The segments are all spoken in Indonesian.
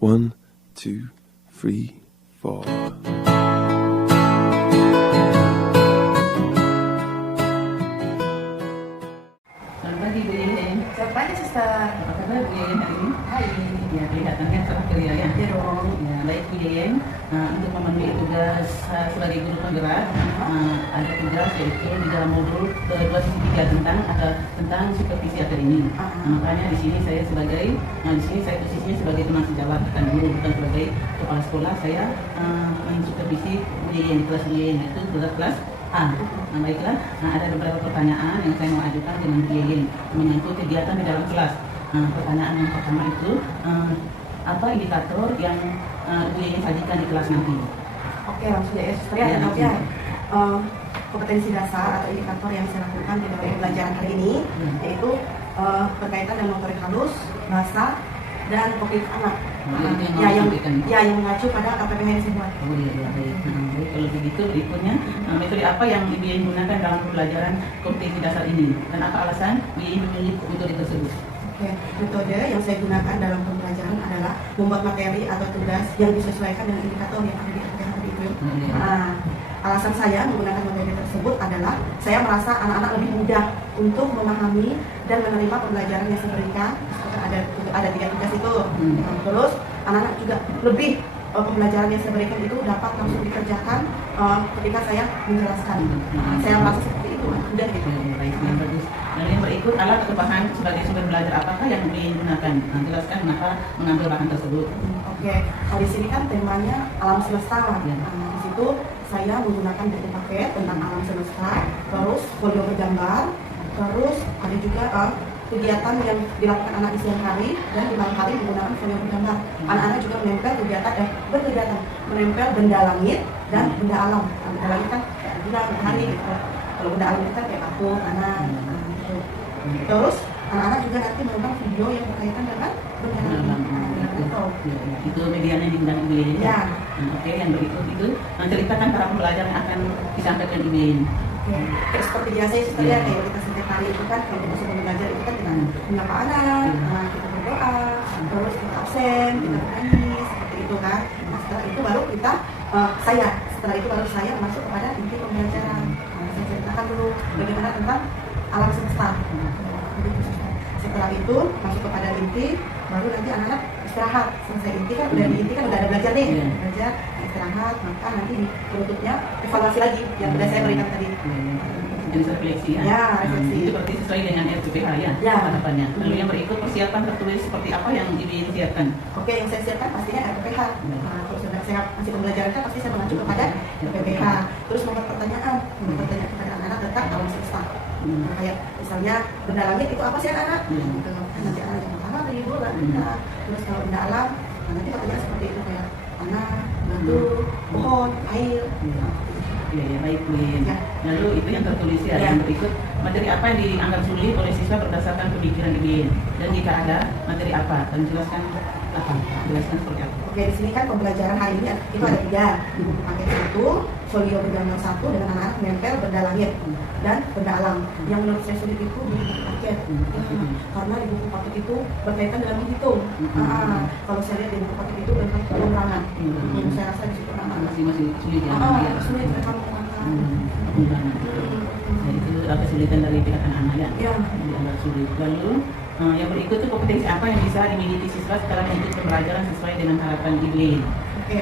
1, 2, 3, 4. Selamat pagi Bu Yelin. Selamat pagi Suster. Apa kabar Bu Yelin hari ini? Hai. Ya, kelihatannya cerah ceria ya. Ya dong. Ya, baik Bu Yelin. Untuk memenuhi tugas sebagai guru penggerak, ada tugas yaitu di dalam modul kedua sisi 3 tentang supervisi akademik. Makanya di sini saya posisinya sebagai teman sejawat, bukan guru, bukan sebagai kepala sekolah. Saya mensupervisi Bu Yelin di kelas Bu Yelin, yaitu kelas A. Baiklah, ada beberapa pertanyaan yang saya mau ajukan dengan Bu Yelin menyangkut kegiatan di dalam kelas. Pertanyaan yang pertama itu, apa indikator yang Bu Yelin sajikan di kelas nanti? Oke, langsung ya Suster ya. Ya. Kompetensi dasar atau indikator yang saya lakukan di dalam pembelajaran hari ini yaitu berkaitan dengan motorik halus, bahasa, dan kognitif anak. Yang mengacu pada KPPH yang saya buat. Oh iya, baik. Kalau begitu berikutnya, metode apa yang Ibu Yelin gunakan dalam pembelajaran kompetensi dasar ini dan apa alasan Ibu Yelin memilih metode tersebut? Oke, metode yang saya gunakan dalam pembelajaran adalah membuat materi atau tugas yang disesuaikan dengan indikator yang ada di KPPH tadi itu. Alasan saya menggunakan metode tersebut adalah saya merasa anak-anak lebih mudah untuk memahami dan menerima pembelajaran yang saya berikan. Ada 3 tugas itu. Terus anak-anak juga lebih pembelajaran yang saya berikan itu dapat langsung dikerjakan ketika saya menjelaskan. Saya merasa seperti itu, mudah gitu. Baik, yang bagus. Lalu yang berikut, alat atau bahan sebagai sumber belajar apakah yang Ibu Yelin gunakan? Jelaskan kenapa mengambil bahan tersebut. Oke, di sini kan temanya alam semesta. Di situ saya menggunakan buku paket tentang alam semesta, terus folio bergambar, terus ada juga kegiatan yang dilakukan anak di siang hari dan di malam hari menggunakan folio bergambar. Anak-anak juga menempel berkegiatan menempel benda langit dan benda alam. Benda langit kan kayak bulan, matahari gitu. Kalau benda alam itu kan kayak kapur, tanah, gitu. Terus anak-anak juga nanti menonton video yang berkaitan dengan benda langit. Itu medianya di undang Ibu Yelin. Ya. Oke, yang berikut itu menceritakan para pembelajar yang akan disampaikan Ibu Yelin. Kayak seperti biasa ya Suster ya, kayak kita setiap hari itu kan kalau kita sebelum belajar itu kan kita menyapa anak, kita berdoa, terus kita absen, kita bernyanyi, seperti itu kan. Nah setelah itu baru kita saya masuk kepada inti pembelajaran. Saya ceritakan dulu bagaimana tentang alam semesta. Setelah itu masuk kepada inti, baru nanti anak-anak istirahat. Selesai inti kan udah di inti kan udah ada belajar nih, belajar, istirahat, maka nanti penutupnya evaluasi lagi yang sudah saya berikan tadi. Jenis refleksi ya? Ya, refleksi. Itu berarti sesuai dengan RPPH ya? Harapannya. Lalu yang berikut persiapan tertulis seperti apa yang Ibu Yelin siapkan? Oke, yang saya siapkan pastinya RPPH. Kalau sudah saya masih pembelajaran kan pasti saya mengacu kepada RPPH. Terus membuat pertanyaan kepada anak-anak tentang alam semesta. Kayak misalnya benda langit itu apa sih anak-anak? Nanti anak yang pertama dari ibu lah. Terus kalau benda alam, nanti pertanyaan seperti itu kayak tanah, batu, pohon, air. Ya, baik Bu Yelin. Lalu itu yang tertulis ya. Yang berikut, materi apa yang dianggap sulit oleh siswa berdasarkan pemikiran Ibu Yelin? Dan jika ada, materi apa? Dan jelaskan apa? Jelaskan seperti apa? Oke, di sini kan pembelajaran hari ini itu ada 3 di buku paket itu, folio bergambar 1 dengan anak-anak menempel benda langit dan benda alam. Yang menurut saya sulit itu di buku paket, karena di buku paket itu berkaitan dengan menghitung. Kalau saya lihat di buku paket itu tentang pengurangan, saya rasa di situ masih sulit ya. Sulit mereka mengurangan. Jadi itu kesulitan dari pihak anak-anak ya. Dianggap sulit. Lalu yang berikut itu kompetensi apa yang bisa dimiliki siswa setelah mengikuti pembelajaran sesuai dengan harapan Ibu Yelin? Oke,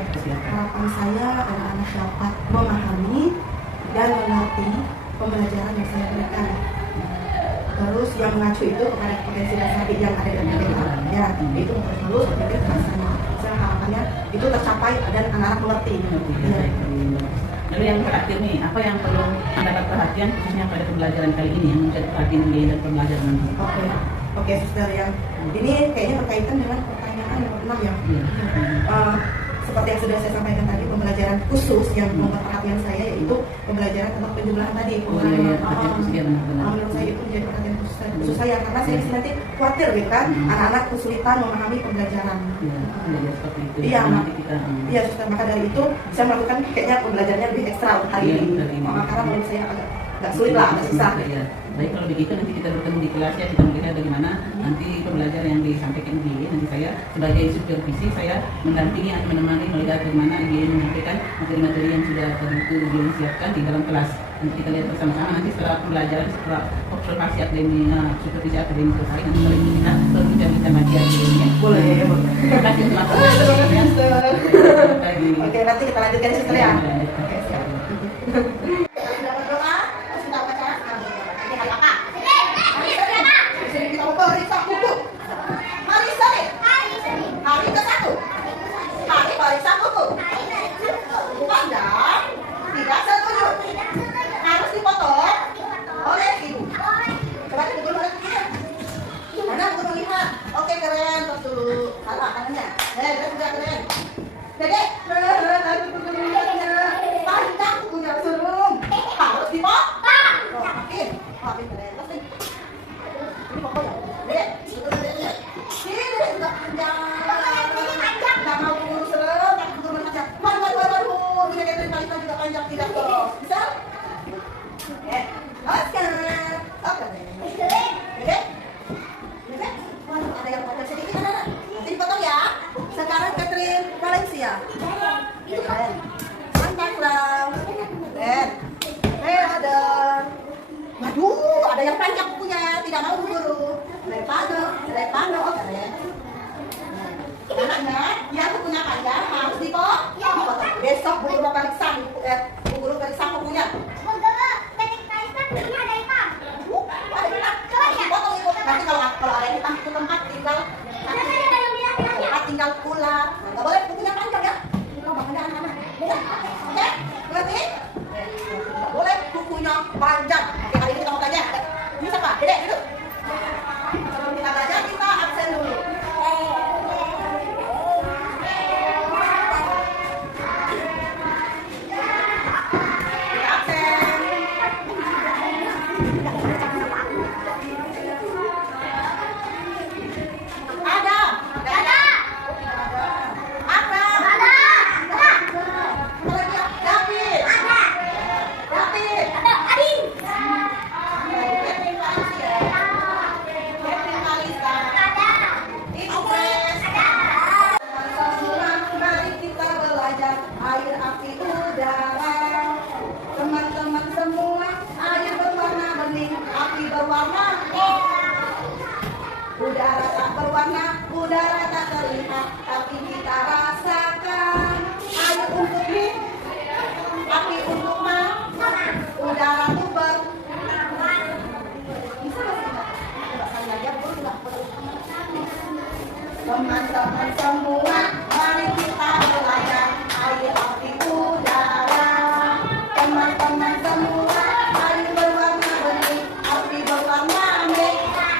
harapan saya anak-anak dapat memahami dan mengerti pembelajaran yang saya berikan. Terus yang mengacu itu kepada kompetensi dasar yang ada di KPPH, ya, itu harus berpikir rasanya. Saya harapannya itu tercapai dan anak-anak mengerti. Lalu yang terakhir nih, apa yang perlu mendapat perhatian khususnya pada pembelajaran kali ini yang menjadi perhatian Ibu Yelin dan pembelajaran nanti? Oke, Suster, yang ini kayaknya berkaitan dengan pertanyaan yang pertama ya. Seperti yang sudah saya sampaikan tadi, pembelajaran khusus yang membuat perhatian saya yaitu pembelajaran tentang penjumlahan tadi. Menurut saya itu menjadi perhatian khusus saya karena saya nanti khawatir gitu kan, anak-anak kesulitan memahami pembelajaran. Suster, maka dari itu saya melakukan kayaknya pembelajarannya lebih ekstra hari ini. Karena menurut saya agak nggak sulit lah, nggak susah. Ya. Baik, kalau begitu nanti kita bertemu di kelas ya, kita melihat bagaimana nanti pembelajaran yang disampaikan IGE. Nanti saya sebagai supervisi, saya mendampingi atau menemani melihat bagaimana IGE menyampaikan materi-materi yang sudah tadi itu IGE siapkan di dalam kelas. Nanti kita lihat bersama-sama nanti setelah pembelajaran, setelah observasi akademi, supervisi akademi selesai, nanti kalau ini kita berbincang-bincang lagi IGE-nya. Boleh. Terima kasih untuk laporan. Terima kasih. Oke, nanti kita lanjutkan suster ya. Oke, siap. Sudah berdoa, sudah baca. Ini hari apa? Senin. Kita mau periksa buku. Hari Senin. Hari ke-1. Hari periksa buku. Pandang, tidak setuju. Harus dipotong oleh ibu. Coba ibu dulu lihat. Mana ibu dulu lihat? Oke, keren. Terus dulu salah kanannya. Keren juga keren. Dedek, panjang punya serum. Harus dipotong. Oh, makin. Makin keren. Terus nih. Ini pokok ya. Dedek, dedek. Ini dedek juga panjang. Nggak mau urus serum, tapi turun aja. Waduh. Ini dedek tali juga panjang tidak kok. Bisa? Oke. Oscar. Oke. Dedek. Dedek. Waduh, ada yang potong sedikit anak. Nanti dipotong ya. Sekarang Catherine Valencia. Itu keren. Mantap lah. Keren. Ada. Waduh, ada yang panjang punya. Tidak mau guru. Lepano. Oh, keren. Anaknya, yang punya panjang harus dipotong. Besok bu guru periksa. Bu guru periksa bukunya. Dipotong ibu. Nanti kalau ada yang hitam itu tempat tinggal pulang. Nggak boleh bukunya panjang ya. Kalau bahannya anak-anak. Oke? Berarti? Nggak boleh bukunya panjang. Oke, hari ini kita mau belajar. Ini siapa? Dedek, duduk. Sebelum kita belajar, kita absen dulu. Kita absen. Udara tak berwarna, udara tak terlihat, tapi kita rasakan. Air untuk mi, api untuk ma, udara tuh bisa teman-teman semua, mari kita belajar air, api, udara. Teman-teman semua, air berwarna bening, api berwarna merah.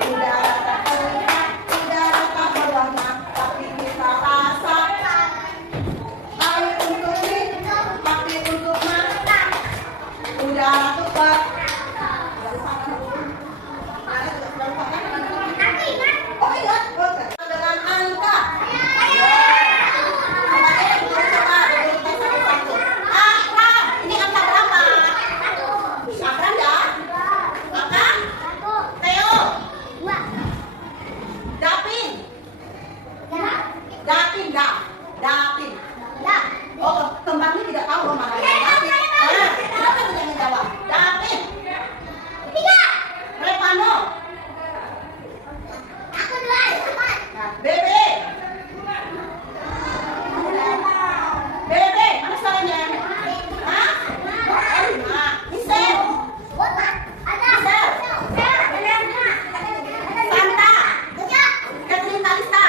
Udara tak terlihat, udara tak berwarna, tapi kita rasakan. Air untuk minum, api untuk makan, udara tuh oh iya, dengan angka. Akram, ini angka berapa? Akram ya? Angka? Theo. Dapin. Dapin. Oh, tempatnya tidak tahu loh mana. Dapin. Kenapa tidak menjawab? Dapin. Repano. Bebe. Bebe, mana suaranya? Hah? Misel. Santa. Catherine Talista.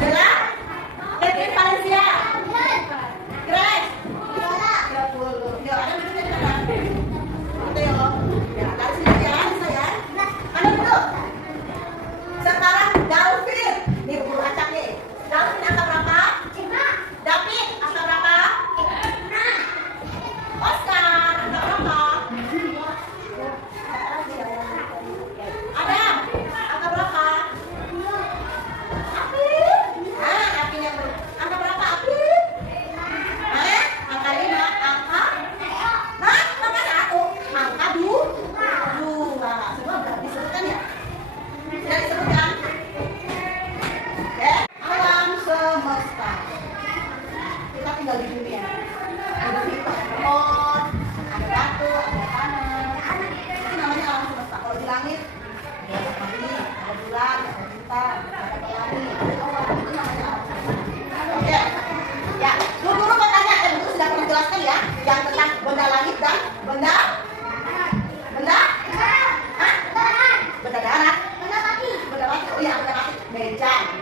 Bella. Catherine Valencia. Grace. Yo, ada di mana? Theo. Ya, dari sini ya.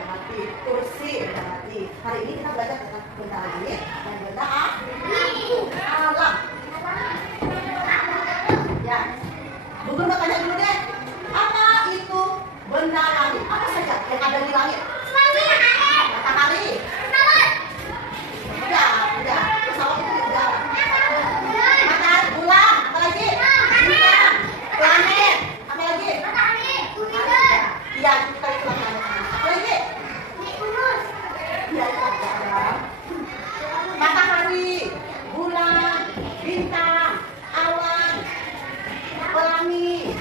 mati. Kursi, benda mati. Hari ini kita belajar tentang benda langit dan benda alam. Ya, Bu Guru mau tanya dulu deh. Apa itu benda langit? Apa saja yang ada di langit? Matahari. Udah. Pesawat itu di udara. Matahari, bulan, apa lagi? Bintang, planet, apa lagi? Iya, kita itu planet. Apa lagi? Iya, itu ada. Matahari, bulan, bintang, awan, pelangi,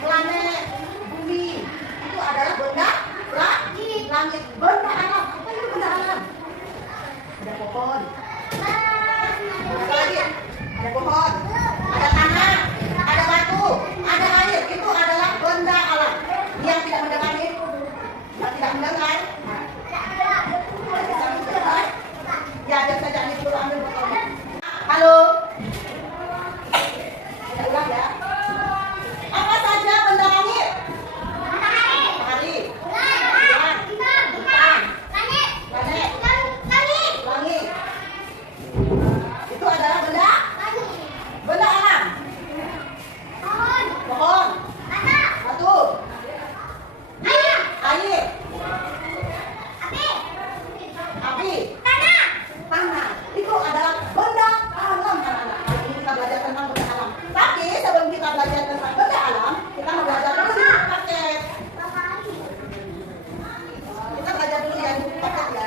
planet, bumi. Itu adalah benda langit, benda alam. Apa itu benda alam? Ada pohon. Apa lagi? Ada pohon, ada tanah, ada batu, ada air. Itu adalah benda alam. Yang tidak mendengar ini, yang tidak mendengar. Ya, biar saja ini dulu ambil botolnya. Halo. Saya ulang ya. Apa saja benda langit? Matahari. Bulan. Bintang. Planet. Langit. Itu adalah benda alam. Pohon. Batu. Air. Api. Tanah. Itu adalah benda alam, anak-anak. Hari ini kita belajar tentang benda alam. Tapi sebelum kita belajar tentang benda alam, kita mau belajar dulu di buku paket. Kita belajar dulu ya di buku paket ya.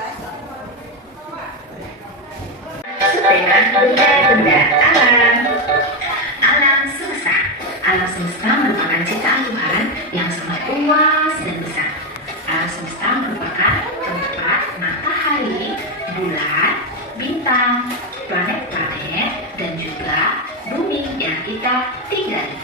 Benda alam. Alam semesta. Alam semesta merupakan ciptaan Tuhan yang sangat luas dan besar. Alam semesta merupakan tempat matahari, bulan, bintang, planet-planet, dan juga bumi yang kita tinggali.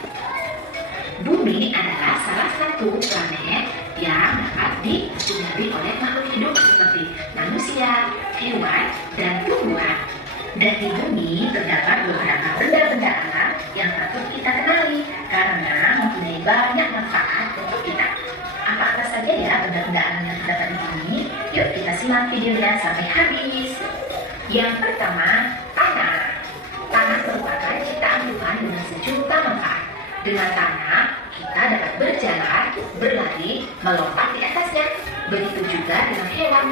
Bumi adalah salah satu planet yang dapat ditinggali oleh makhluk hidup seperti manusia, hewan, dan tumbuhan. Dan di bumi terdapat beberapa benda-benda alam yang patut kita kenali karena mempunyai banyak manfaat untuk kita. Apa saja ya benda-benda alam yang terdapat di bumi? Yuk kita simak videonya sampai habis. Yang pertama, tanah. Tanah merupakan ciptaan Tuhan dengan sejuta manfaat. Dengan tanah, kita dapat berjalan, berlari, melompat di atasnya. Begitu juga dengan hewan.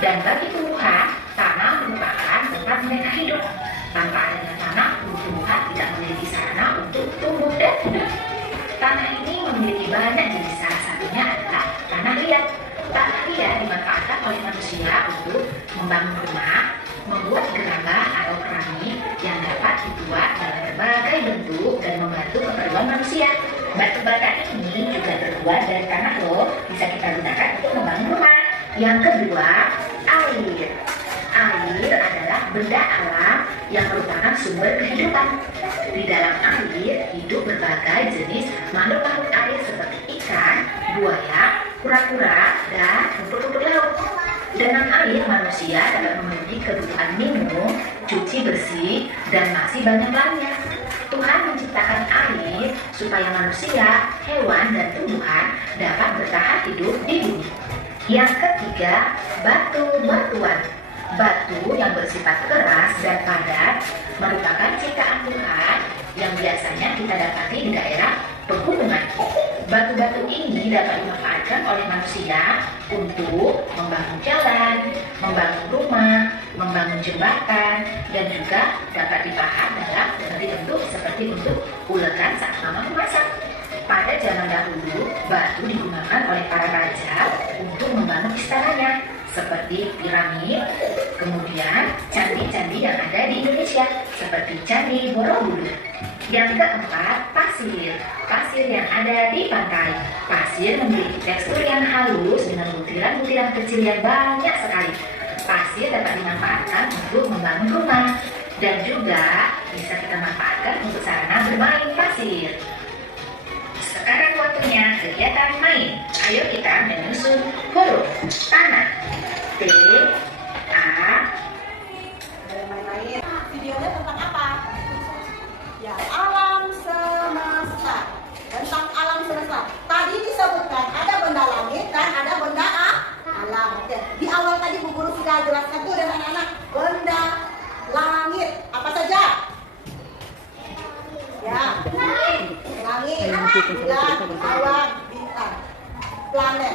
Dan bagi tumbuhan, tanah merupakan tempat mereka hidup. Tanpa adanya tanah, tumbuhan tidak memiliki sarana untuk tumbuh dan hidup. Tanah ini memiliki banyak jenis, salah satunya adalah tanah liat. Tanah liat dimanfaatkan oleh manusia untuk membangun rumah, membuat gerabah atau keramik yang dapat dibuat dalam berbagai bentuk dan membantu keperluan manusia. Batu bata ini juga terbuat dari tanah loh, bisa kita gunakan untuk membangun rumah. Yang kedua, air. Air adalah benda alam yang merupakan sumber kehidupan. Di dalam air hidup berbagai jenis makhluk-makhluk air seperti ikan, buaya, kura-kura, dan rumput-rumput laut. Dengan air, manusia dapat memenuhi kebutuhan minum, cuci bersih, dan masih banyak lainnya. Tuhan menciptakan air supaya manusia, hewan, dan tumbuhan dapat bertahan hidup di bumi. Yang ketiga, batu-batuan. Batu yang bersifat keras dan padat merupakan ciptaan Tuhan yang biasanya kita dapati di daerah pegunungan. Batu-batu ini dapat dimanfaatkan oleh manusia untuk membangun jalan, membangun rumah, membangun jembatan, dan juga dapat dipahat dalam bentuk seperti untuk ulekan saat mama memasak. Pada zaman dahulu, batu digunakan oleh para raja untuk membangun istananya, seperti piramid, kemudian candi-candi yang ada di Indonesia, seperti Candi Borobudur. Yang keempat, pasir. Pasir yang ada di pantai. Pasir memiliki tekstur yang halus dengan butiran-butiran kecil yang banyak sekali. Pasir dapat dimanfaatkan untuk membangun rumah, dan juga bisa kita manfaatkan untuk sarana bermain pasir. Sekarang waktunya kegiatan main. Ayo kita menyusun huruf tanah. T, A. Main-main. Videonya tentang apa? Ya, alam semesta. Tentang alam semesta. Tadi disebutkan ada benda langit dan ada benda alam. sudah jelaskan tuh dengan anak-anak. Benda langit apa saja? Ya, langit, bulan, awan, bintang, planet.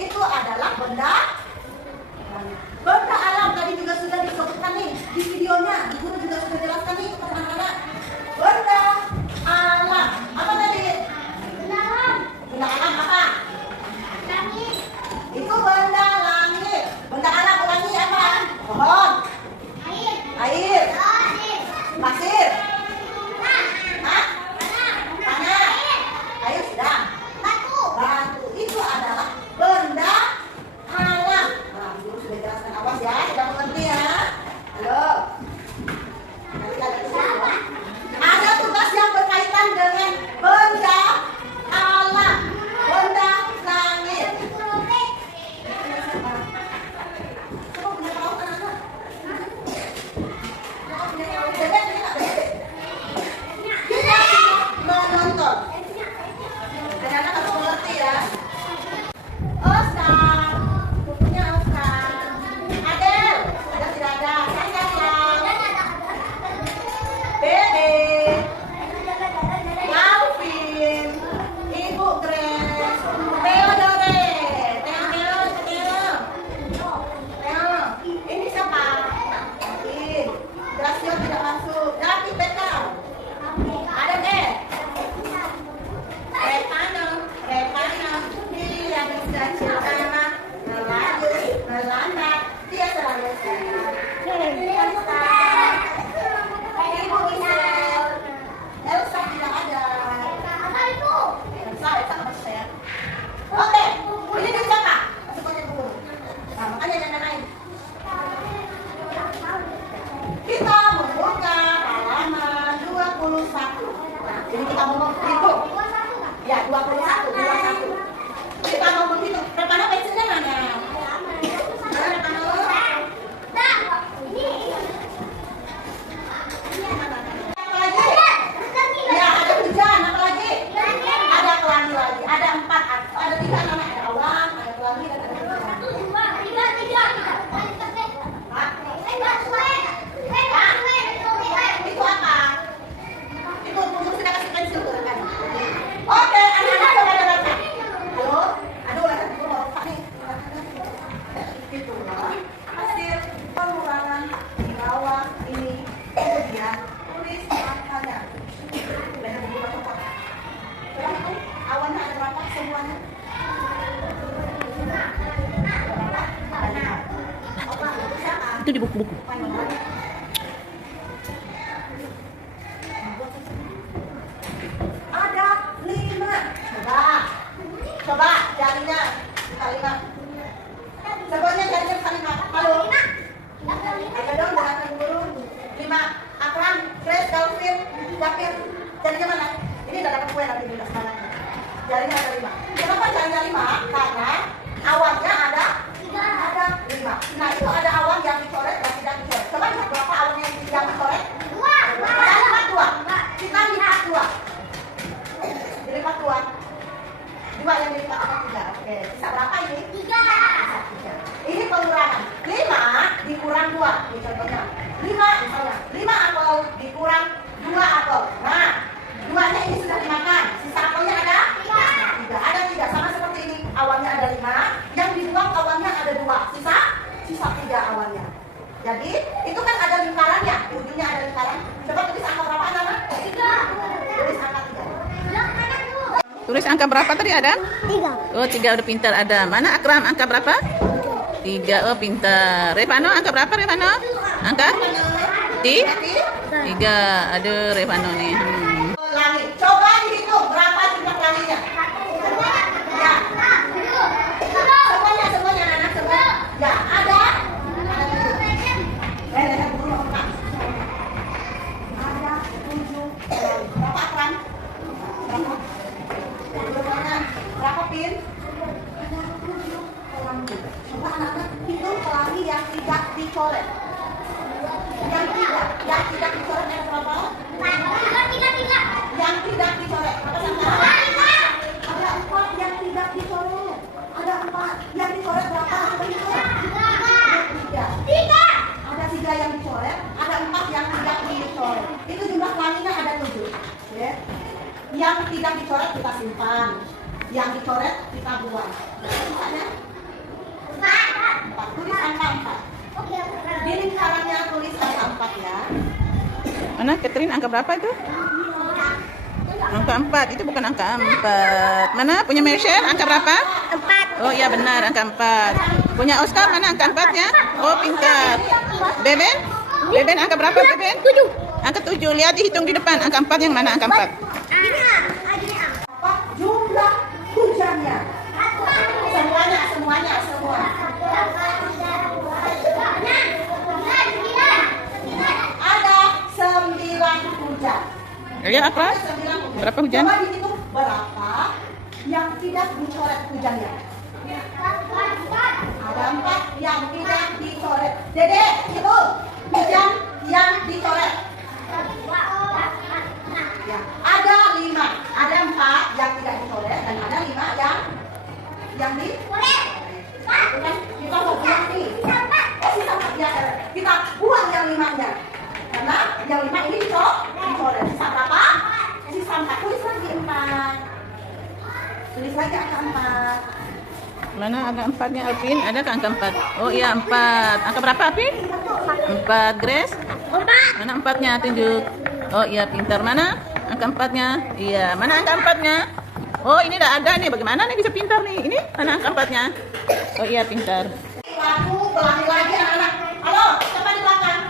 Itu adalah benda alam. Tadi juga sudah disebutkan nih di videonya. Guru juga sudah jelaskan nih kepada anak-anak. Benda alam. Apa tadi? Benda alam apa? Langit. Itu benda langit. Benda alam ulangi apa? Pohon. Air. Pasir. Hah? Tanah. Air sudah. Batu. Itu adalah benda alam. Nah, guru sudah jelaskan. Awas ya, sudah mengerti ya. Halo. Nanti ada tugas. Ada tugas yang berkaitan dengan benda alam, benda langit. Kita menonton. Anak-anak harus mengerti ya. Oscar, bukunya Oscar. Adel, ada tidak ada? Saya Dede, Calvin, Ibu Grace, Theodore, Theo. Ini siapa? Calvin. Gracio tidak masuk. David Beckham. Ada deh. Repano, dia bisa cinta, melanda, dia selalu Ibu Michelle, Elsa tidak ada. Elsa sama Michelle. Oke, ini dia siapa? Masuk aja dulu. Nah, makanya jangan lain. Kita membuka halaman 21. Nah, jadi kita mau menghitung. Ya, 21. Kita mau menghitung. Repano pensilnya mana? Mana Repano? Apa lagi? Ya, ada hujan. Apa lagi? Ada pelangi lagi. Ada 4. Ada 3 namanya. Ada awan, ada pelangi, dan ada hujan. Itu apa? Itu guru sudah kasih pensil tuh kan. Oke, anak-anak coba baca. Halo? Aduh, lihat guru mau buka nih. Itu hasil pengurangan di bawah ini. Kemudian tulis angkanya. Banyak guru baca. Coba hitung awannya ada berapa semuanya? Itu di buku-buku. Ada 5. Coba jarinya kita 5. Semuanya jarinya kita 5. Halo? Ayo dong dengarkan guru. 5. Akram, Grace, Calvin, Zakir. Jarinya mana? Ini udah dapat kue nanti di semangat. Jarinya ada 5. Kenapa jarinya 5? Karena awannya ada 5. Nah, itu ada awan yang dicoret dan tidak dicoret. Coba lihat berapa awan yang dicoret? 2. Kita lihat 2. Kita lihat 2. Dilipat 2. 2 yang dilipat apa 3? Oke, bisa berapa ini? 3. Bisa 3. Ini pengurangan. 5 dikurang 2. Ini contohnya. 5 misalnya. 5 apel dikurang 2 apel. Nah, 2-nya ini sudah dimakan. Sisa apelnya ada? 3. Ada 3. Sama seperti ini. Awannya ada 5. Yang dibuang awannya ada 2. Sisa 3 awannya. Jadi, itu kan ada lingkarannya. Di ujungnya ada lingkaran. Coba tulis angka berapa anak-anak? 3. Tulis angka 3. Tulis angka berapa tadi ada? 3. Oh, 3 udah pintar ada. Mana Akram angka berapa? 3. Oh, pintar. Repano angka berapa Repano? Angka? 3. Aduh, Repano nih. Langit. Coba dihitung berapa jumlah langitnya. Ya. Semuanya anak-anak semua. Ya, ada. Ada 7. Berapa Akram? Berapa pin? Ada 7 pelangi. Coba anak-anak hitung pelangi yang tidak dicoret. Yang tidak dicoret ada berapa? 3. Yang tidak dicoret. Apa sama? Ada 4 yang tidak dicoret. Ada 4 yang dicoret berapa? Coba hitung. 3. tidak dicoret kita simpan, yang dicoret kita buang. Misalnya 4, tulis angka 4. Di lingkarannya tulis angka 4 ya. Mana Catherine, angka berapa itu? Angka 4, itu bukan angka 4. Mana punya Michelle, angka berapa? 4. Oh iya benar, angka 4. Punya Oscar, mana angka 4-nya? Oh pintar. Beben? Beben angka berapa Beben? 7. Angka 7, lihat dihitung di depan. Angka 4 yang mana angka 4? Apa jumlah hujannya? Semuanya, semua. Ada 9 hujan. Lihat apa? Ada 9 hujan. Berapa hujan? Coba dihitung berapa yang tidak dicoret hujannya. Ada 4 yang tidak dicoret. Dede, itu hujan yang dicoret. Ya, ada 5, ada 4 yang tidak dicoret dan ada 5 yang dicoret. Itu kan kita mau buang nih. Sisa 4 ya, kita buang yang 5-nya. Karena yang 5 ini dicoret. Sisa berapa? Sisa 4. Tulis lagi 4. Tulis lagi angka 4. Mana angka 4-nya Alvin? Ada ke angka 4? Oh iya 4. Angka berapa Alvin? 4. Grace? Mana 4-nya? Tunjuk. Oh iya pintar. Mana angka 4-nya? Iya. Mana angka 4-nya? Oh ini udah ada nih. Bagaimana nih bisa pintar nih? Ini mana angka 4-nya? Oh iya pintar. Lalu pelangi lagi anak-anak. Halo, siapa di belakang?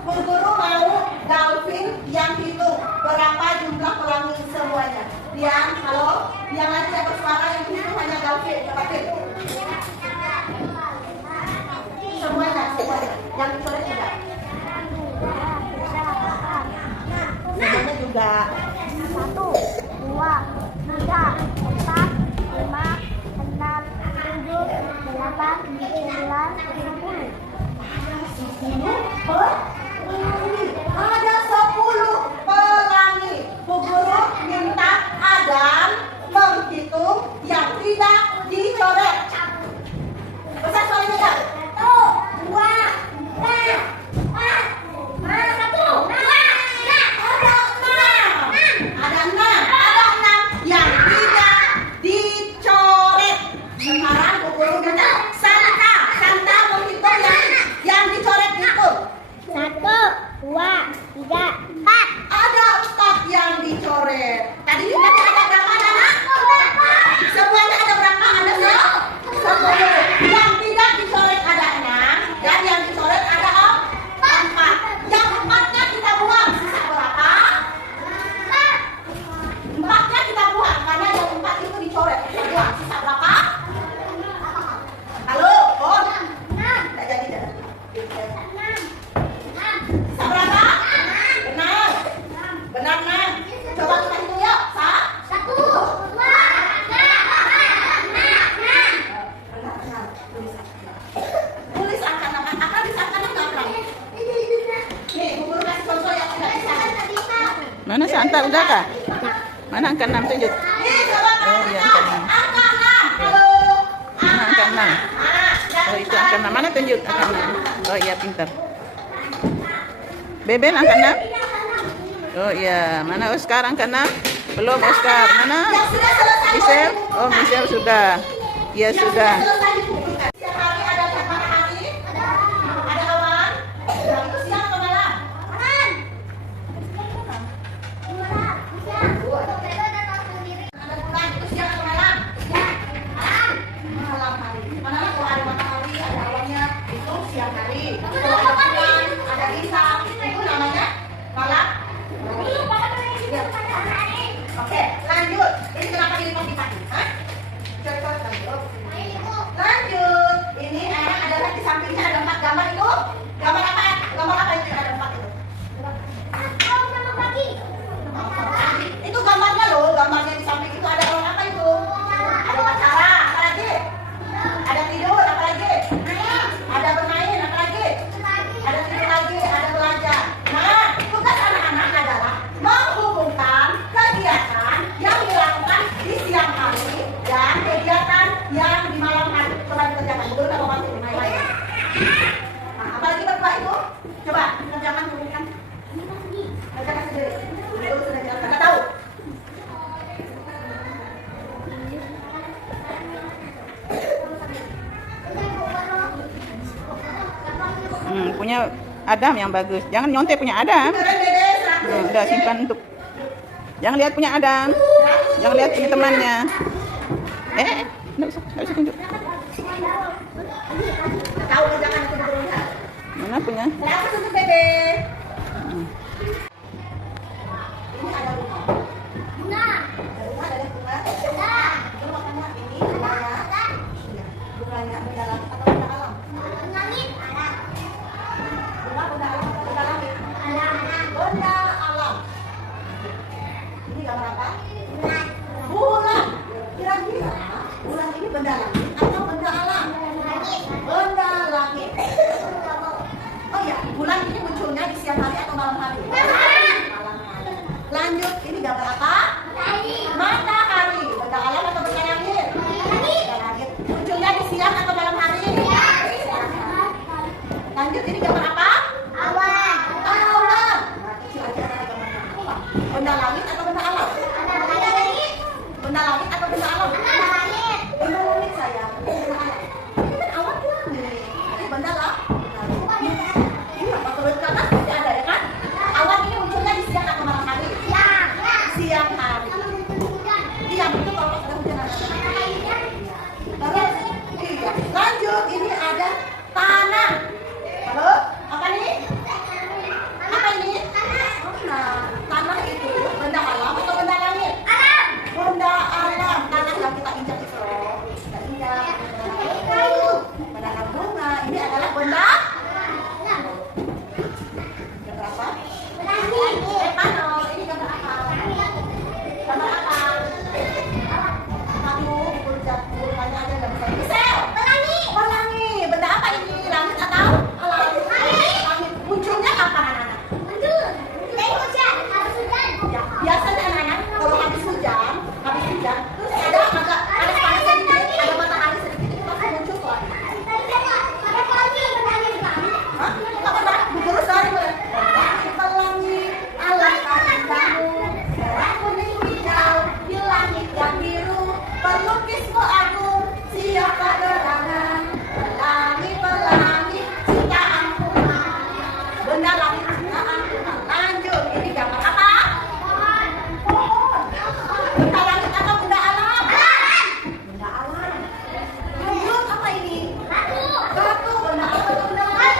Bu Guru mau Galvin yang hitung berapa jumlah pelangi semuanya. Dian, halo. Yang lain yang bersuara yang hitung hanya Galvin. Dapatin. Semuanya. Yang dicoret juga. Semuanya juga. 1, 2, 3, 4, 5, 6, 7, 8, 9, 10. Ada 10 pelangi. Bu Guru minta Adam menghitung yang tidak dicoret. Besar suaranya enggak? 1, 2, 3, 4, 5, 1, 2, 3. Ada 6 yang tidak dicoret. Sekarang Bu Guru minta Santa menghitung yang dicoret itu. 1, 2, 3, 4. Ada 4 yang dicoret. Tadi jumlahnya ada berapa anak? Semuanya ada berapa? Ada 10. Yang tidak dicoret ada 6 dan yang dicoret ada 4. Yang 4-nya kita buang. Sisa berapa? 4-nya kita buang karena yang 4 itu dicoret. Kita buang. Sisa berapa? Halo, Bon. Tidak jadi. Sisa berapa? Benar 6. Coba kita hitung yuk. 1, 2, 3, 4. Tulis angka 6. Angka di angka 6 nggak pernah. Nih, Bu Guru kasih contoh yang tidak bisa. Mana Santa udah kah? Mana angka 6 tunjuk? Nih, coba Oh iya angka 6. angka 6. Halo. Mana angka 6? Oh itu angka 6. Mana tunjuk angka 6? Oh iya pintar. Beben angka 6? Oh iya. Mana Oscar angka 6? Belum Oscar. Mana? Yang sudah selesai. Michelle? Oh Michelle sudah. Iya sudah. Selesai dibukukan. Setiap hari ada tiap mana hari? Ada awan. Yang itu siang atau malam? Ada bulan itu siang atau malam? Malam hari. Mana kalau ada matahari, ada awannya itu siang hari. Kalau ada bulan, ada bintang, itu namanya malam. Oke, lanjut. Ini kenapa dilipat-lipat? Hah? Coba lanjut. Lanjut. Ini ada di sampingnya ada 4 gambar itu. Gambar apa? Gambar apa itu yang ada 4 itu? Itu gambarnya loh. Gambarnya di samping itu ada orang apa itu? Ada pacaran, apa lagi? Ada tidur, apa lagi? Ada bermain, apa lagi? Ada tidur lagi, ada belajar. Nah, tugas anak-anak adalah menghubungkan kegiatan yang dilakukan di siang hari dan kegiatan yang di malam hari. Coba dikerjakan dulu kalau masih bermain. Punya Adam yang bagus. Jangan nyontek punya Adam. Udah simpan untuk. Jangan lihat punya Adam. Jangan lihat punya temannya. Nggak bisa tunjuk. Tahu jangan itu dulu. Mana punya? Berapa untuk Bebe? Ini ada bunga. Bunga. Ada bunga. Ini makanya ini bunganya. Bunganya benda alam atau benda alam? Langit ada. Bunga benda alam atau benda langit? Benda alam. Ini gambar apa? Bulan. Kira-kira bulan ini benda langit atau benda alam? Benda langit. Oh ya, bulan ini munculnya di siang hari atau malam hari? Malam hari. Lanjut, ini gambar apa? Matahari. Benda alam atau benda langit? Benda langit. Munculnya di siang atau malam hari? Lanjut, ini gambar apa? Awan. Awan. Nah, kecil aja ada gambarnya. Benda langit atau benda alam? Benda langit atau benda alam? Benda langit sayang. Benda alam. Ini kan awan langit. Ini benda lah. Ini apa turun ke atas masih ada ya kan? Awan ini munculnya di siang atau malam hari? Siang hari. Iya betul kalau sudah hujan. Terus, iya. Lanjut, ini ada tanah. Halo, apa nih? Apa ini? Nah, tanah itu benda alam atau benda langit? Benda alam. Tanah yang kita injak itu loh. Kita injak. Benda bunga. Ini adalah benda. Gambar apa? Pano. Ini gambar apa? Gambar apa? Aduh, bulannya aja nggak bisa. Misel. Pelangi. Benda apa ini? Langit atau alam? Langit. Munculnya kapan anak-anak? Ya, biasanya anak-anak kalau habis hujan, terus ada agak panas sedikit, ada matahari sedikit, itu pasti muncul pelangi. Hah? Nggak pernah? Berterus dari mulai. Pelangi, alam kamu, merah kuning hijau, di langit yang biru, pelukismu agung, siapa gerangan, pelangi, ciptaanku. Benda langit ciptaan. Lanjut, ini gambar apa? Pohon. Benda langit atau benda alam? Benda alam. Lanjut, apa ini? Batu. Benda alam atau benda langit?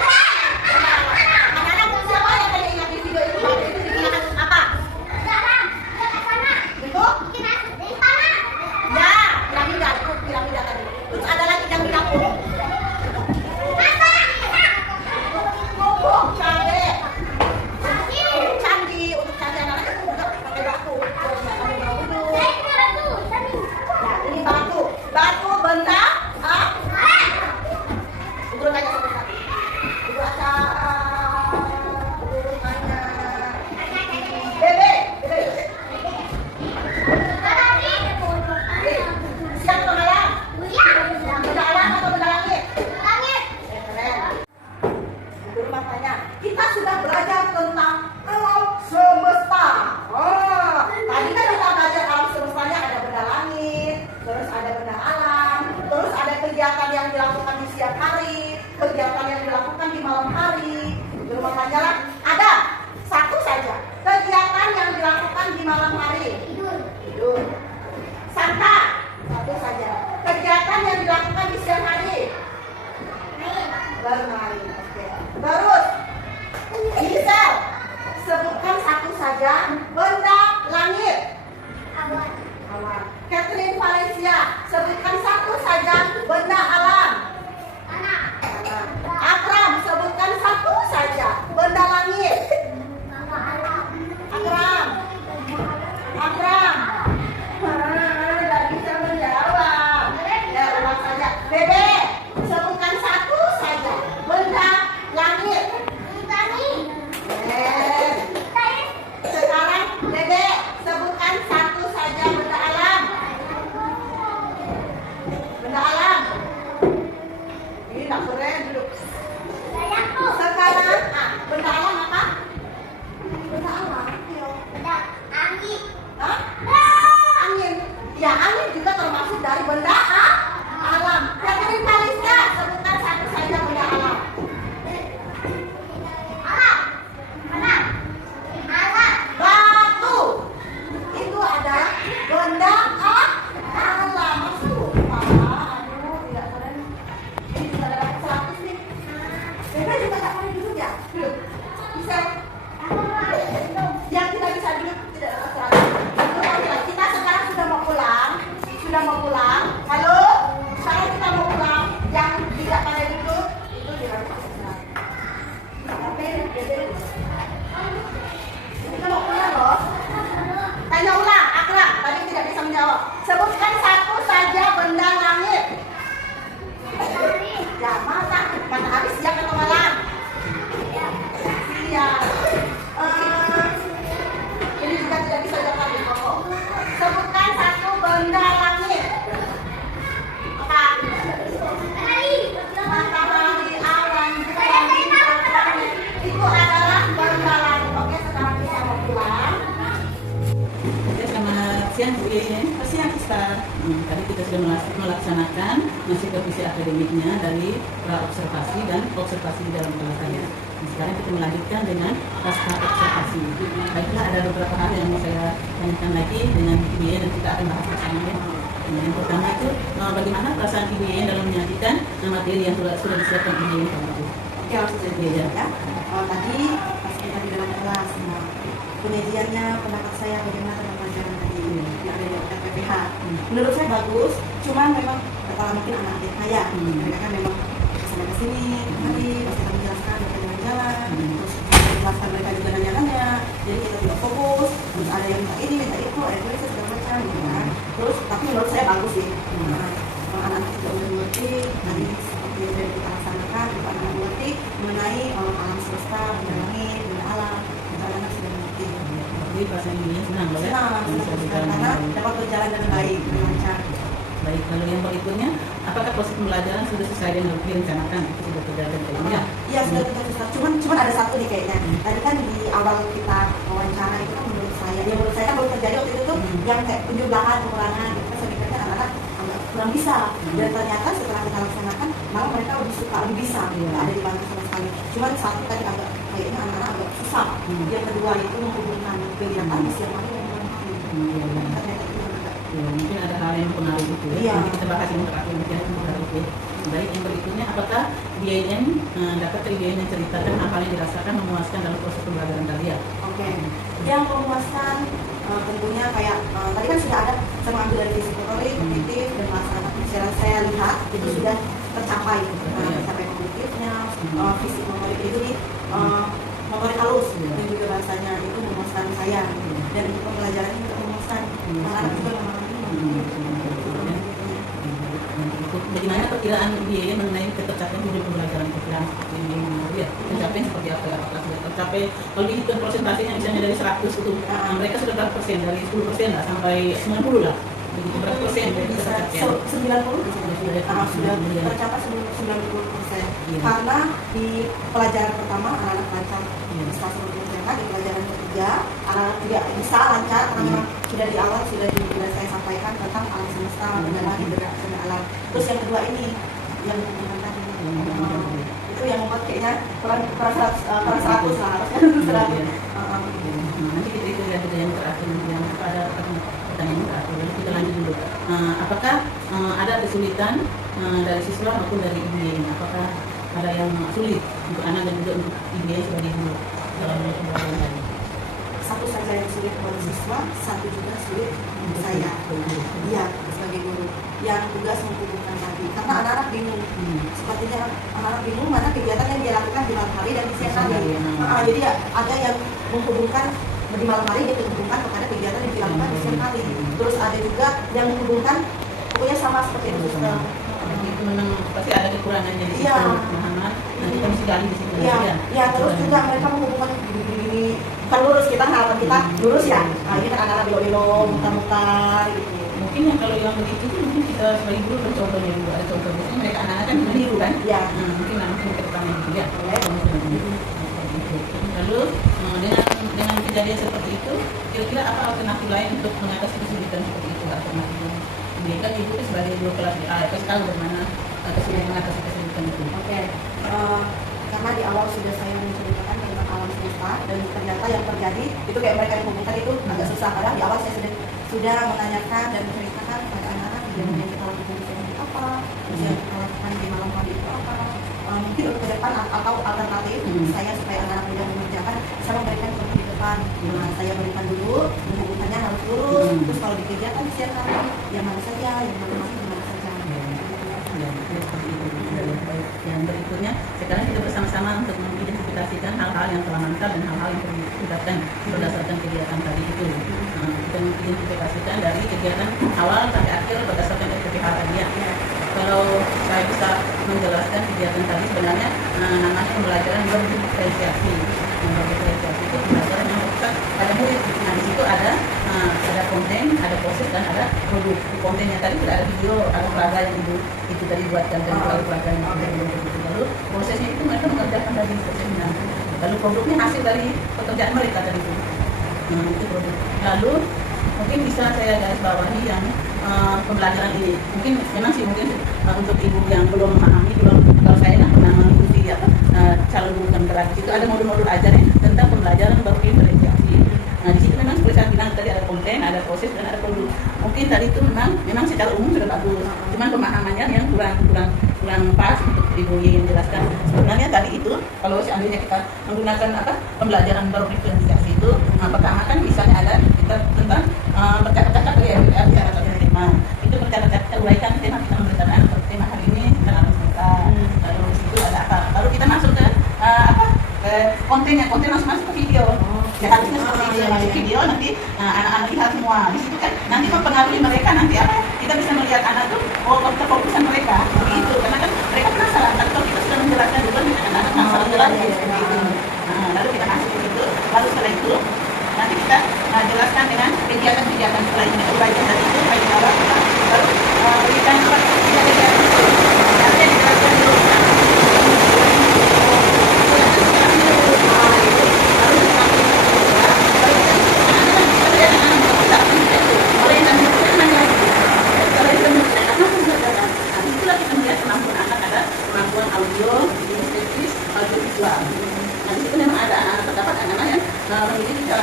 Anak-anak siapa yang tadi ingat di video itu? Itu digunakan apa? Bentuk? Ya, piramida. Itu piramida tadi. Terus ada lagi yang di dapur. Bubuk cabe. Candi, untuk candi anak-anak itu juga pakai batu. Nah, ini batu. Batu benda urut aja sebentar. Urut aja. Bebe. Siap pengalam. Benda alam atau benda langit? Keren. Guru matanya. Kita sudah belajar tentang alam semesta. Tadi kan kita belajar alam semestanya ada benda langit, terus ada benda alam, terus ada kegiatan yang dilakukan di siang hari, kegiatan yang dilakukan di malam hari. Guru matanya lah ada satu saja kegiatan yang dilakukan di malam hari. Tidur. Sangka satu saja. Kegiatan yang dilakukan di siang hari. Bermain. Oke. Terus Misal, sebutkan satu saja benda langit. Awan. Catherine Valencia, sebutkan satu saja benda alam. Tanah. Akram, sebutkan satu saja benda langit. Akram. Ustaz. Tadi kita sudah melaksanakan supervisi akademiknya dari pra-observasi dan observasi di dalam kelasnya. Sekarang kita melanjutkan dengan pasca observasi. Baiklah, ada beberapa hal yang mau saya tanyakan lagi dengan Ibu Ye dan kita akan bahas bersama ya. Yang pertama itu bagaimana perasaan Ibu Ye dalam menyajikan materi yang sudah disiapkan Ibu Ye tadi? Oke, harus jadi ya. Tadi pas kita di dalam kelas, penyajiannya, pendapat saya bagaimana tentang pelajaran tadi yang ada di PPH. Menurut saya bagus, cuman memang kalau mungkin anak-anak saya, mereka kan memang kesana kesini, kemari, pas kita menjelaskan, mereka jalan-jalan, terus menjelaskan mereka juga nanya-nanya, jadi kita tidak fokus, terus ada yang minta ini, minta itu, ada tulis segala macam, gitu kan. Terus, tapi menurut saya bagus sih, anak-anak juga udah mengerti, tadi seperti yang sudah kita laksanakan, anak-anak mengerti mengenai alam semesta, benda langit, benda alam, anak-anak sudah mengerti. Jadi perasaan Ibu Ye senang loh ya? Karena dapat berjalan dengan baik, dengan lancar. Baik, lalu yang berikutnya, apakah proses pembelajaran sudah sesuai dengan yang direncanakan? Itu sudah terjadi ya? Iya, sudah terjadi. Cuman ada satu nih kayaknya. Tadi kan di awal kita wawancara itu kan menurut saya kan baru terjadi waktu itu tuh yang kayak penjumlahan, pengurangan, gitu kan sebenarnya anak-anak agak kurang bisa. Dan ternyata setelah kita laksanakan, malah mereka lebih suka, lebih bisa, nggak ada dibantu sama sekali. Cuman satu tadi agak kayaknya anak-anak agak susah. Yang kedua itu menghubungkan kegiatan di siang hari dan malam hari. Ternyata itu agak Ya, mungkin ada hal yang mempengaruhi itu ya. Iya. Nanti kita bahas yang terakhir mungkin itu mempengaruhi itu. Baik, yang berikutnya, apakah BIN dapat BIN menceritakan hal-hal yang dirasakan memuaskan dalam proses pembelajaran kalian? Oke. Yang memuaskan tentunya kayak tadi kan sudah ada saya mengambil dari visi motorik, kognitif dan masyarakat yang saya lihat itu sudah tercapai. Tercapai kognitifnya, visi motorik itu di motorik halus dan juga bahasanya itu memuaskan saya dan untuk pembelajarannya juga memuaskan anak-anak juga memahami. Bagaimana perkiraan BIN mengenai ketercapaian tujuan pembelajaran perkiraan ini? Ya, pencapaian seperti apa? Apakah sudah tercapai? Kalau dihitung persentasenya misalnya dari 100 itu, mereka sudah berapa persen? Dari 10% lah sampai 90 lah. Begitu berapa persen dari Bisa ketercapaian? 90 sudah tercapai 90%. Karena di pelajaran pertama anak-anak lancar bisa 90%, di pelajaran ketiga anak-anak juga bisa lancar karena memang sudah di awal sudah saya sampaikan tentang alam semesta, benda langit, benda alam. Terus yang kedua ini yang tadi itu yang membuat kayaknya kurang 100 lah harusnya. Nanti kita lihat juga yang terakhir yang ada pertanyaan terakhir. Kita lanjut dulu. Apakah ada kesulitan dari siswa maupun dari Ibu Ye? Apakah ada yang sulit untuk anak dan juga untuk Ibu Ye sebagai guru dalam pembelajaran tadi? Satu saja yang sulit buat siswa, satu juga sulit untuk saya. Iya, sebagai guru yang tugas menghubungkan tadi. Karena anak-anak bingung. Sepertinya anak-anak bingung mana kegiatan yang dia lakukan di malam hari dan di siang hari. Jadi ya, ada yang menghubungkan di malam hari dia menghubungkan kepada kegiatan yang dilakukan di siang hari. Terus ada juga yang menghubungkan pokoknya sama seperti itu. Itu memang pasti ada kekurangannya di situ. Iya. Pemahaman. Nanti kami sekali di situ. Iya, terus juga mereka menghubungkan gini-gini. Bukan lurus, kita harapan kita lurus ya. Nah, ini kan anak-anak belok-belok, muter-muter gitu. Mungkin yang kalau yang begitu itu mungkin kita sebagai guru bercontohnya dulu, ada contoh biasanya mereka anak-anak kan meniru kan? Iya. Mungkin langsung ke depannya gitu ya. Lalu dengan kejadian seperti itu, kira-kira apa alternatif lain untuk mengatasi kesulitan seperti itu? Alternatifnya, kan ibu sebagai guru kelas A, terus tahu bagaimana kesulitan mengatasi kesulitan itu. Oke. Karena di awal sudah saya menceritakan tentang alam semesta dan ternyata yang terjadi itu kayak mereka yang menghubungkan itu agak susah. Padahal di awal saya sudah menanyakan dan menceritakan kepada anak-anak yang kita lakukan di sini apa, yang kita lakukan di malam hari itu apa. Mungkin untuk ke depan atau alternatif saya supaya anak-anak mudah mengerjakan, saya memberikan contoh di depan. Saya berikan dulu, menghubungkannya harus lurus. Terus kalau di kegiatan di siang hari, yang mana saja, yang mana masuk, yang mana saja. Yang berikutnya, sekarang kita bersama-sama untuk mengidentifikasikan hal-hal yang telah mantap dan hal-hal yang perlu ditingkatkan berdasarkan kegiatan tadi itu. Kita mengidentifikasikan dari kegiatan awal sampai akhir berdasarkan SPPH tadi ya. Kalau saya bisa menjelaskan kegiatan tadi sebenarnya namanya pembelajaran berdiferensiasi. Berdiferensiasi itu pembelajaran yang fokus pada murid. Nah di situ ada konten, ada proses dan ada produk. Kontennya tadi sudah ada video, ada pelaga yang itu tadi buatkan dari pelaga yang lalu prosesnya itu mereka mengerjakan dari prosesnya. Lalu produknya hasil dari pekerjaan mereka tadi itu. Itu produk. Lalu mungkin bisa saya garis bawahi yang pembelajaran ini. Mungkin memang sih untuk ibu yang belum memahami, kalau saya kan pernah mengikuti calon guru penggerak, di situ ada modul-modul ajar tentang pembelajaran berdiferensiasi. Nah, di situ memang seperti saya bilang tadi ada konten, ada proses dan ada produk. Mungkin tadi itu memang secara umum sudah bagus, cuman pemahamannya yang kurang pas untuk ibu yang menjelaskan. Sebenarnya tadi itu kalau seandainya kita menggunakan pembelajaran berdiferensiasi itu, pertama kan misalnya ada kita tentang bercakap-cakap ya bicara tentang tema. Itu bercakap-cakap kita uraikan tema kita memberikan tema hari ini tentang alam semesta. Lalu itu ada apa? Baru kita masuk ke konten masuk ke video. Ya harusnya seperti video nanti anak-anak lihat semua. Di situ kan nanti mempengaruhi mereka nanti kita bisa melihat anak tuh kefokusan mereka itu karena kan mereka penasaran. Tapi kalau kita sudah menjelaskan dulu anak penasaran lagi seperti itu. Lalu kita masuk ke situ. Lalu setelah itu nanti kita jelaskan dengan kegiatan-kegiatan setelah ini uraikan dari itu baik awal kita baru berikan kegiatan itu. Nanti dijelaskan dulu.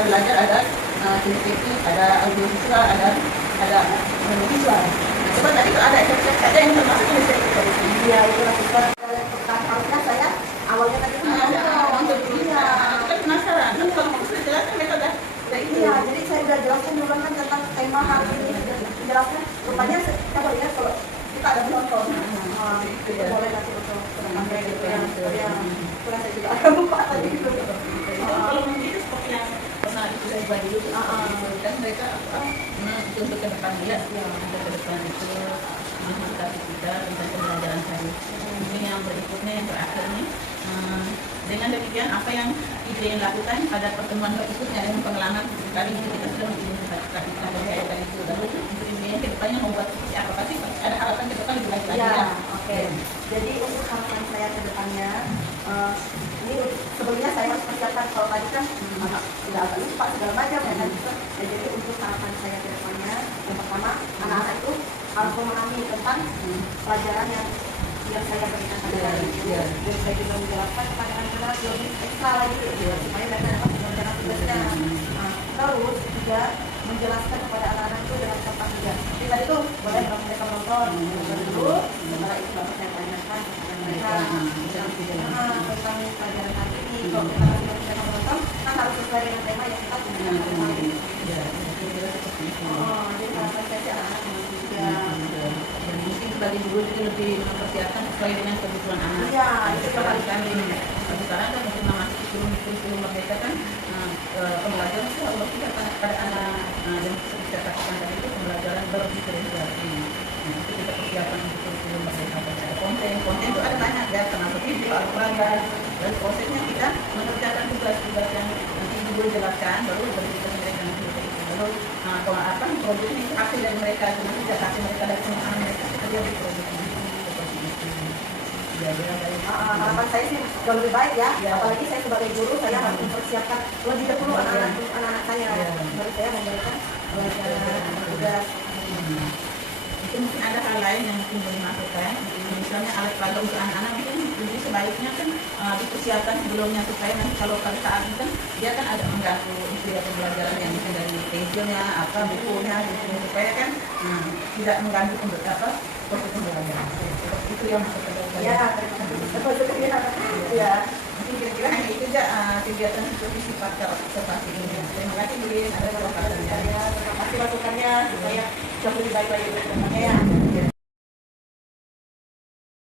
Belajar ada kinestetik, ada audiovisual, ada visual. Coba tadi itu ada yang termasuk kinestetik. Iya, itu harusnya saya awalnya tadi itu kan penasaran. Kan kalau mau jelaskan mereka udah iya, jadi saya udah jelaskan dulu kan tentang tema hari ini, jelaskan. Rupanya coba lihat kalau kita ada penonton. Boleh kasih foto yang kurang saya juga agak lupa tadi itu. Kalau mungkin itu seperti yang pernah itu saya buat dulu, kan mereka untuk ke depan ya, untuk ke depan itu mengikuti kita tentang pembelajaran tadi. Mungkin yang berikutnya yang terakhir nih, dengan demikian apa yang Ibu lakukan pada pertemuan berikutnya dengan pengalaman kali ini kita sudah mengidentifikasikan dari itu lalu Ibu ke depannya membuat seperti apa pasti ada harapan ke depan lebih baik lagi ya. Oke. Jadi untuk harapan saya ke depannya ini sebelumnya saya harus persiapkan kalau tadi kan tidak agak lupa segala macam ya kan gitu. Jadi untuk harapan saya ke depannya yang pertama anak-anak itu harus memahami tentang pelajaran yang saya berikan pada hari ini dan saya juga menjelaskan kepada anak-anak lebih ekstra lagi supaya mereka dapat mengerjakan tugasnya. Terus juga menjelaskan kepada anak-anak itu dengan contoh juga. Jadi tadi itu boleh mereka menonton dulu, setelah itu baru saya tanyakan kepada mereka tentang pelajaran hari ini. Kalau kita masih mereka menonton, kan harus sesuai dengan tema yang kita punya hari ini. Jadi harapan saya sih anak-anak mengerti juga. Mungkin sebagai guru itu lebih mempersiapkan sesuai dengan kebutuhan anak. Iya, itu kembali kami. Sekarang kan mungkin masuk kurikulum mereka kan pembelajaran itu harus tidak pada anak dan bisa katakan tadi itu pembelajaran berdiferensiasi. Itu kita persiapan untuk kurikulum mereka. Ada konten itu ada banyak ya, termasuk video, Al-Quran dan prosesnya kita mengerjakan tugas-tugas yang nanti Ibu jelaskan baru kita mereka nanti lalu kalau produk ini hasil dari mereka cuma tidak hasil mereka dari pengalaman mereka kita jadi produknya seperti itu. Harapan saya sih jauh lebih baik ya. Apalagi saya sebagai guru saya harus mempersiapkan lebih dahulu anak-anak saya. Baru saya memberikan pelajaran tugas. Mungkin ada hal lain yang mungkin boleh masukkan, misalnya alat peraga untuk anak-anak mungkin jadi sebaiknya kan dipersiapkan sebelumnya supaya nanti kalau pada saat itu kan dia kan ada mengganggu istilah pembelajaran yang mungkin dari pensilnya bukunya gitu, supaya kan tidak mengganggu proses pembelajaran. Itu yang masuk ke dalam. Ya, mungkin kira-kira hanya itu saja kegiatan supervisi pasca observasi ini. Terima kasih Bu Lin, ada perwakilannya. Terima kasih masukannya supaya jauh lebih baik lagi.